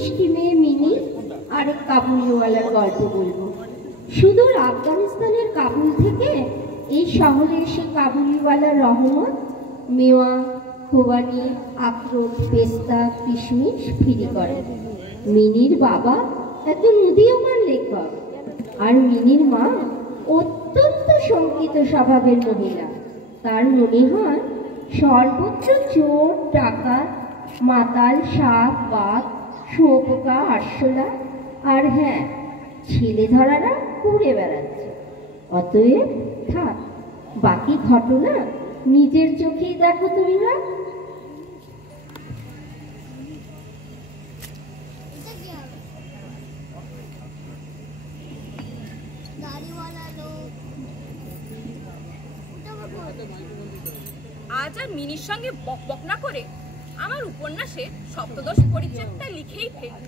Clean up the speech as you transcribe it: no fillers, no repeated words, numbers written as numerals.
মিষ্টি মেয়ে মিনি আর এক কাবুলিওয়ালার গল্প বলবো। সুদূর আফগানিস্তানের কাবুল থেকে এই শহরে এসে কাবুলিওয়ালা রহমত মেওয়া, খোবানি, আখরোট, পেস্তা, কিশমিশ ফ্রি করেন। মিনির বাবা একজন উদীয়মান লেখক আর মিনির মা অত্যন্ত শঙ্কিত স্বভাবের মহিলা। তার মনে হয় সর্বত্র চোর, ডাকাত, মাতাল, সাপ, বাঘ, শুঁয়োপোকা, আরশোলা আর হ্যাঁ, ছেলে ধরারা ঘুরে বেড়াচ্ছে। অতএব থাক, বাকি ঘটনা নিজের চোখেই দেখো তোমরা। আজ আর মিনির সঙ্গে বক বক না করে আমার উপন্যাসে সপ্তদশ পরিচ্ছেদটা লিখেই ফেলি।